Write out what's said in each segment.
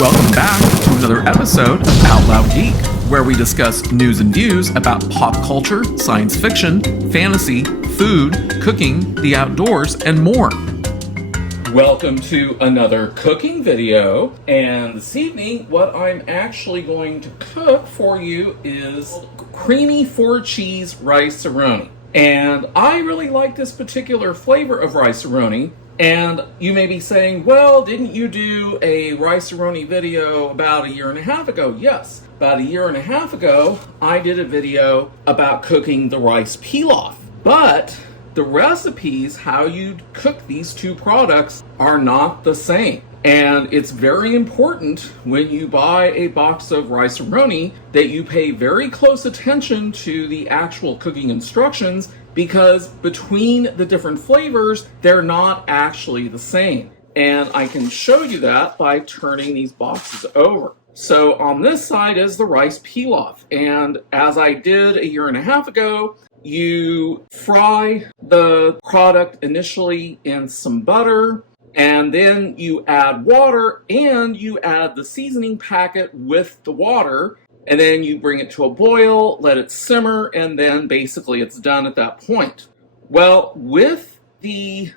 Welcome back to another episode of Out Loud Geek, where we discuss news and views about pop culture, science fiction, fantasy, food, cooking, the outdoors, and more. Welcome to another cooking video, and this evening what I'm actually going to cook for you is Creamy Four-Cheese Rice-a-Roni. And I really like this particular flavor of rice-a-roni. And you may be saying, well, didn't you do a rice-a-roni video about a year and a half ago? Yes, about a year and a half ago, I did a video about cooking the rice pilaf. But the recipes, how you cook these two products, are not the same. And it's very important when you buy a box of rice-a-roni that you pay very close attention to the actual cooking instructions, because between the different flavors, they're not actually the same. And I can show you that by turning these boxes over. So on this side is the rice pilaf. And as I did a year and a half ago, you fry the product initially in some butter, and then you add water and you add the seasoning packet with the water. And then you bring it to a boil, let it simmer, and then basically it's done at that point. Well, with the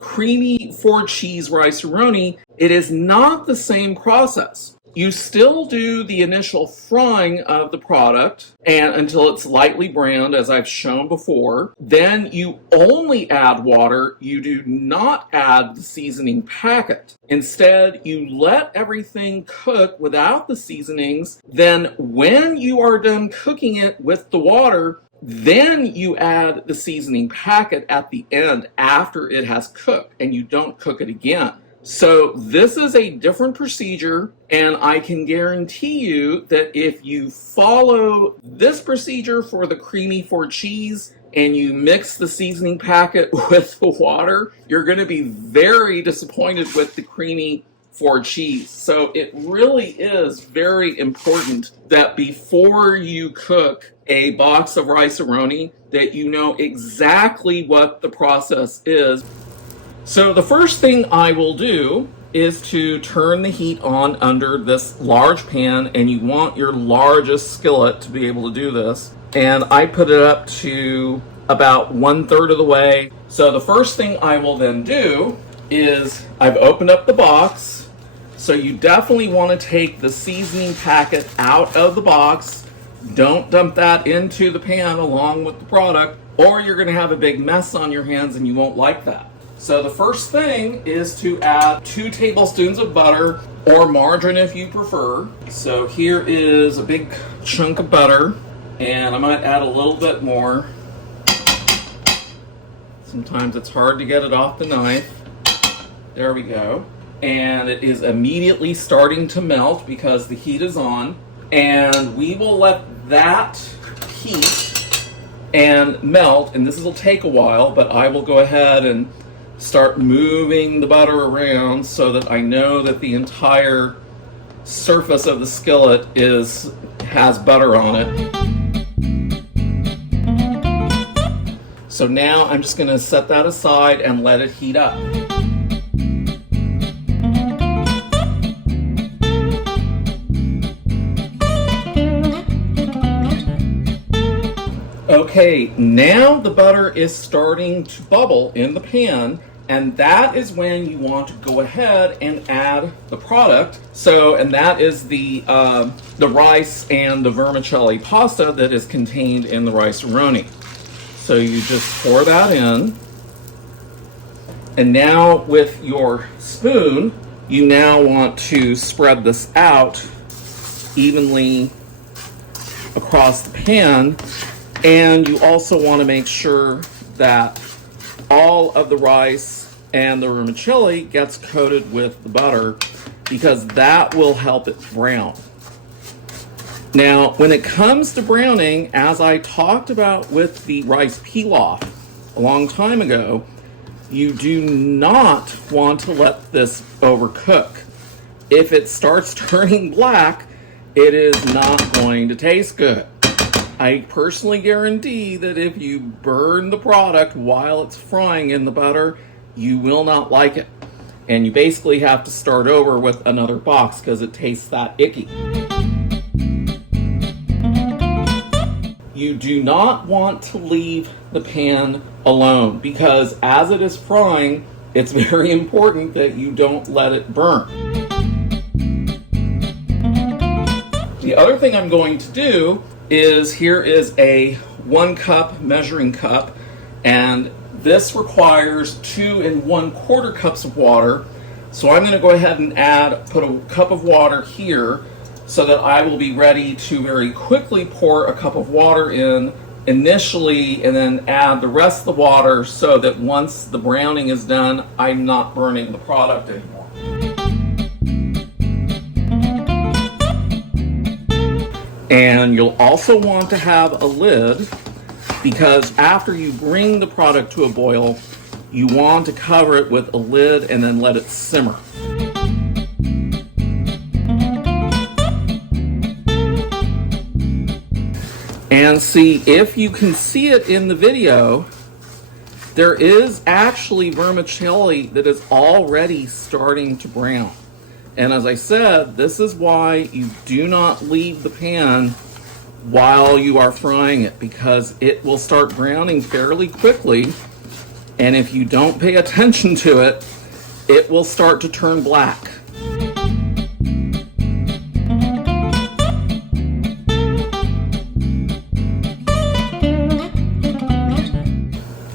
Creamy Four-Cheese Rice-a-Roni, it is not the same process. You still do the initial frying of the product and until it's lightly browned, as I've shown before. Then you only add water. You do not add the seasoning packet. Instead, you let everything cook without the seasonings. Then when you are done cooking it with the water, then you add the seasoning packet at the end after it has cooked, and you don't cook it again. So this is a different procedure, and I can guarantee you that if you follow this procedure for the Creamy Four-Cheese and you mix the seasoning packet with the water, you're going to be very disappointed with the Creamy Four-Cheese. So it really is very important that before you cook a box of rice-a-roni, that you know exactly what the process is. So the first thing I will do is to turn the heat on under this large pan, and you want your largest skillet to be able to do this. And I put it up to about 1/3 of the way. So the first thing I will then do is I've opened up the box. So you definitely want to take the seasoning packet out of the box. Don't dump that into the pan along with the product, or you're going to have a big mess on your hands and you won't like that. So the first thing is to add 2 tablespoons of butter, or margarine if you prefer. So here is a big chunk of butter, and I might add a little bit more. Sometimes it's hard to get it off the knife. There we go. And it is immediately starting to melt because the heat is on. And we will let that heat and melt, and this will take a while, but I will go ahead and start moving the butter around so that I know that the entire surface of the skillet has butter on it. So now I'm just going to set that aside and let it heat up. Okay, now the butter is starting to bubble in the pan, and that is when you want to go ahead and add the product. And that is the rice and the vermicelli pasta that is contained in the rice-a-roni. So you just pour that in, and now with your spoon, you now want to spread this out evenly across the pan. And you also want to make sure that all of the rice and the vermicelli gets coated with the butter, because that will help it brown. Now, when it comes to browning, as I talked about with the rice pilaf a long time ago, you do not want to let this overcook. If it starts turning black, it is not going to taste good. I personally guarantee that if you burn the product while it's frying in the butter, you will not like it. And you basically have to start over with another box because it tastes that icky. You do not want to leave the pan alone because as it is frying, it's very important that you don't let it burn. The other thing I'm going to do is here is a 1 cup measuring cup, and this requires 2 1/4 cups of water. So I'm going to go ahead and put a cup of water here so that I will be ready to very quickly pour a cup of water in initially and then add the rest of the water so that once the browning is done, I'm not burning the product anymore. And you'll also want to have a lid because after you bring the product to a boil, you want to cover it with a lid and then let it simmer. And see, if you can see it in the video, there is actually vermicelli that is already starting to brown. And as I said, this is why you do not leave the pan while you are frying it, because it will start browning fairly quickly. And if you don't pay attention to it, it will start to turn black.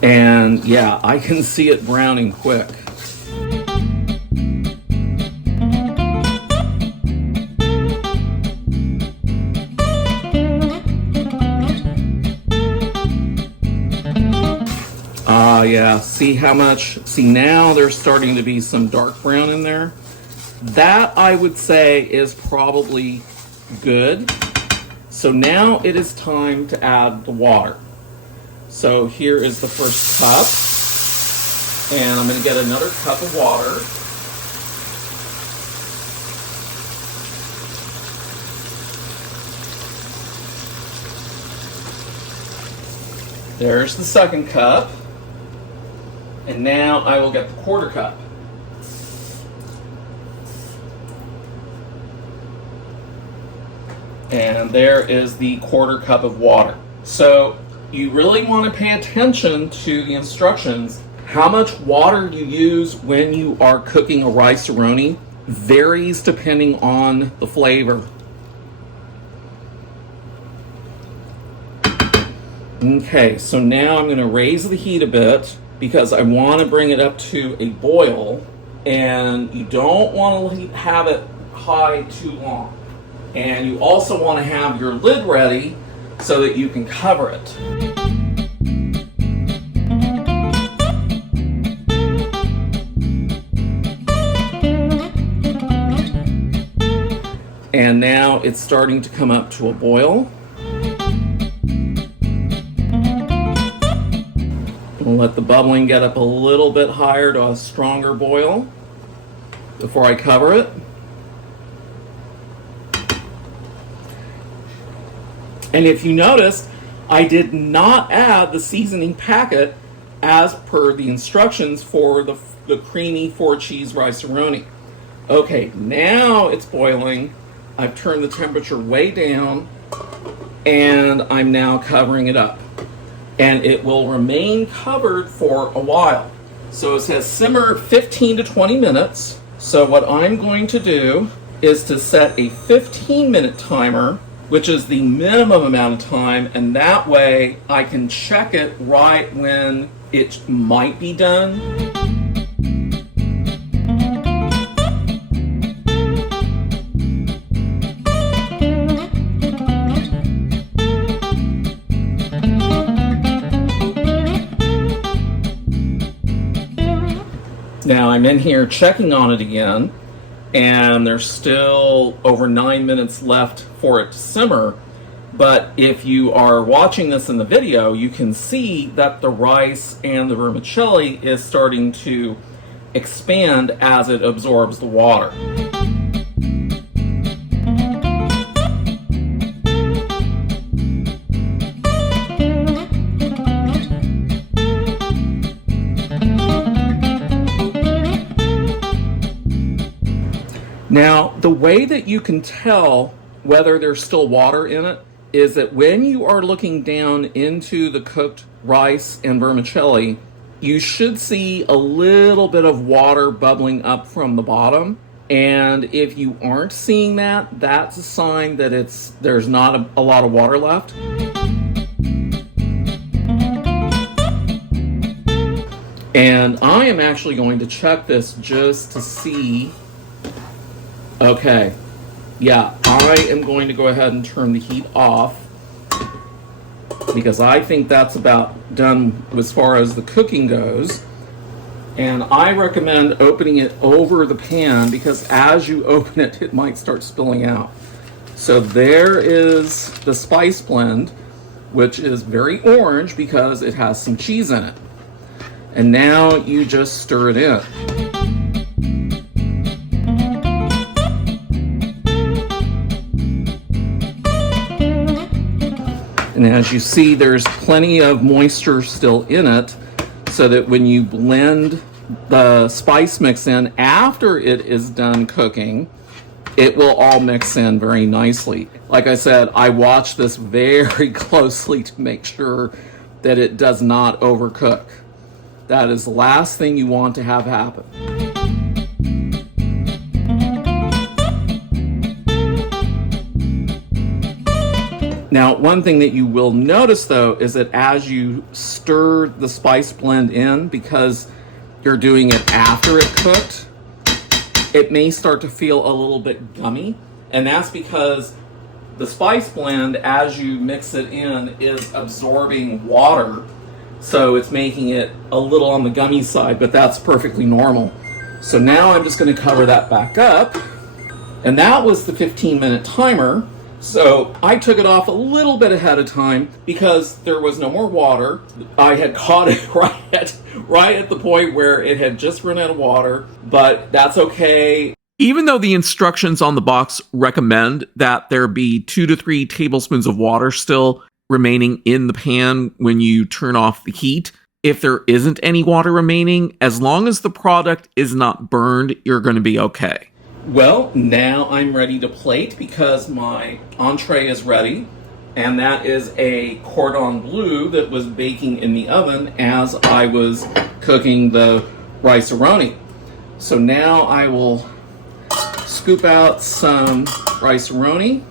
And yeah, I can see it browning quick. Yeah, see now there's starting to be some dark brown in there. That I would say is probably good. So now it is time to add the water. So here is the first cup, and I'm going to get another cup of water. There's the second cup. And now I will get the 1/4 cup. And there is the 1/4 cup of water. So you really want to pay attention to the instructions. How much water you use when you are cooking a rice-a-roni varies depending on the flavor. Okay, so now I'm going to raise the heat a bit because I want to bring it up to a boil, and you don't want to have it high too long. And you also want to have your lid ready so that you can cover it. And now it's starting to come up to a boil. We'll let the bubbling get up a little bit higher to a stronger boil before I cover it. And if you notice, I did not add the seasoning packet as per the instructions for the Creamy Four-Cheese Rice-a-Roni. Okay, now it's boiling. I've turned the temperature way down, and I'm now covering it up. And it will remain covered for a while. So it says simmer 15 to 20 minutes. So what I'm going to do is to set a 15-minute timer, which is the minimum amount of time, and that way I can check it right when it might be done. Now I'm in here checking on it again, and there's still over 9 minutes left for it to simmer. But if you are watching this in the video, you can see that the rice and the vermicelli is starting to expand as it absorbs the water. The way that you can tell whether there's still water in it is that when you are looking down into the cooked rice and vermicelli, you should see a little bit of water bubbling up from the bottom. And if you aren't seeing that, that's a sign that there's not a lot of water left. And I am actually going to check this just to see. Okay, yeah, I am going to go ahead and turn the heat off because I think that's about done as far as the cooking goes. And I recommend opening it over the pan because as you open it, it might start spilling out. So there is the spice blend, which is very orange because it has some cheese in it. And now you just stir it in. And as you see, there's plenty of moisture still in it, so that when you blend the spice mix in after it is done cooking, it will all mix in very nicely. Like I said, I watch this very closely to make sure that it does not overcook. That is the last thing you want to have happen. Now, one thing that you will notice though is that as you stir the spice blend in, because you're doing it after it cooked, it may start to feel a little bit gummy. And that's because the spice blend, as you mix it in, is absorbing water. So it's making it a little on the gummy side, but that's perfectly normal. So now I'm just going to cover that back up. And that was the 15-minute timer. So I took it off a little bit ahead of time because there was no more water. I had caught it right at the point where it had just run out of water, but that's okay. Even though the instructions on the box recommend that there be 2 to 3 tablespoons of water still remaining in the pan when you turn off the heat, if there isn't any water remaining, as long as the product is not burned, you're going to be okay. Well, now I'm ready to plate because my entree is ready, and that is a cordon bleu that was baking in the oven as I was cooking the rice-a-roni. So now I will scoop out some rice-a-roni,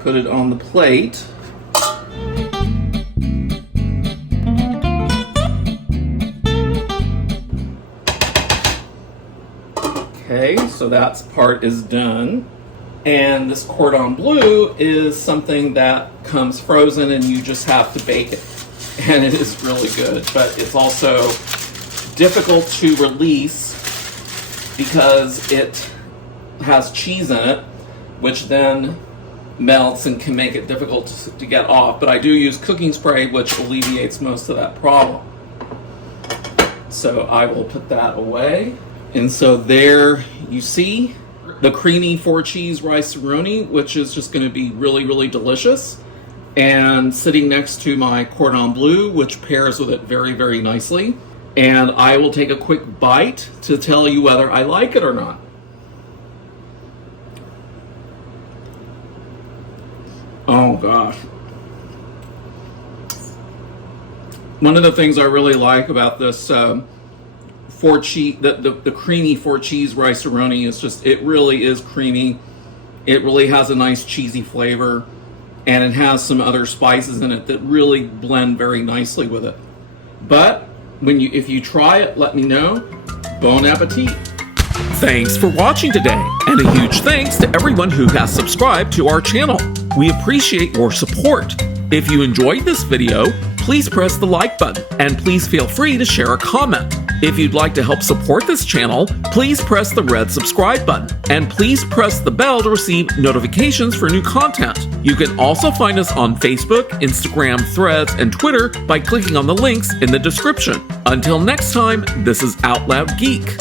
put it on the plate. Okay, so that part is done. And this cordon bleu is something that comes frozen and you just have to bake it. And it is really good, but it's also difficult to release because it has cheese in it, which then melts and can make it difficult to get off. But I do use cooking spray, which alleviates most of that problem. So I will put that away. And so there you see the Creamy Four-Cheese Rice-a-Roni, which is just going to be really, really delicious. And sitting next to my cordon bleu, which pairs with it very, very nicely. And I will take a quick bite to tell you whether I like it or not. Oh gosh. One of the things I really like about this the Creamy Four-Cheese Rice-a-Roni is just, it really is creamy. It really has a nice cheesy flavor, and it has some other spices in it that really blend very nicely with it. But if you try it, let me know. Bon appetit. Thanks for watching today, and a huge thanks to everyone who has subscribed to our channel. We appreciate your support. If you enjoyed this video, please press the like button, and please feel free to share a comment. If you'd like to help support this channel, please press the red subscribe button, and please press the bell to receive notifications for new content. You can also find us on Facebook, Instagram, Threads, and Twitter by clicking on the links in the description. Until next time, this is Out Loud Geek.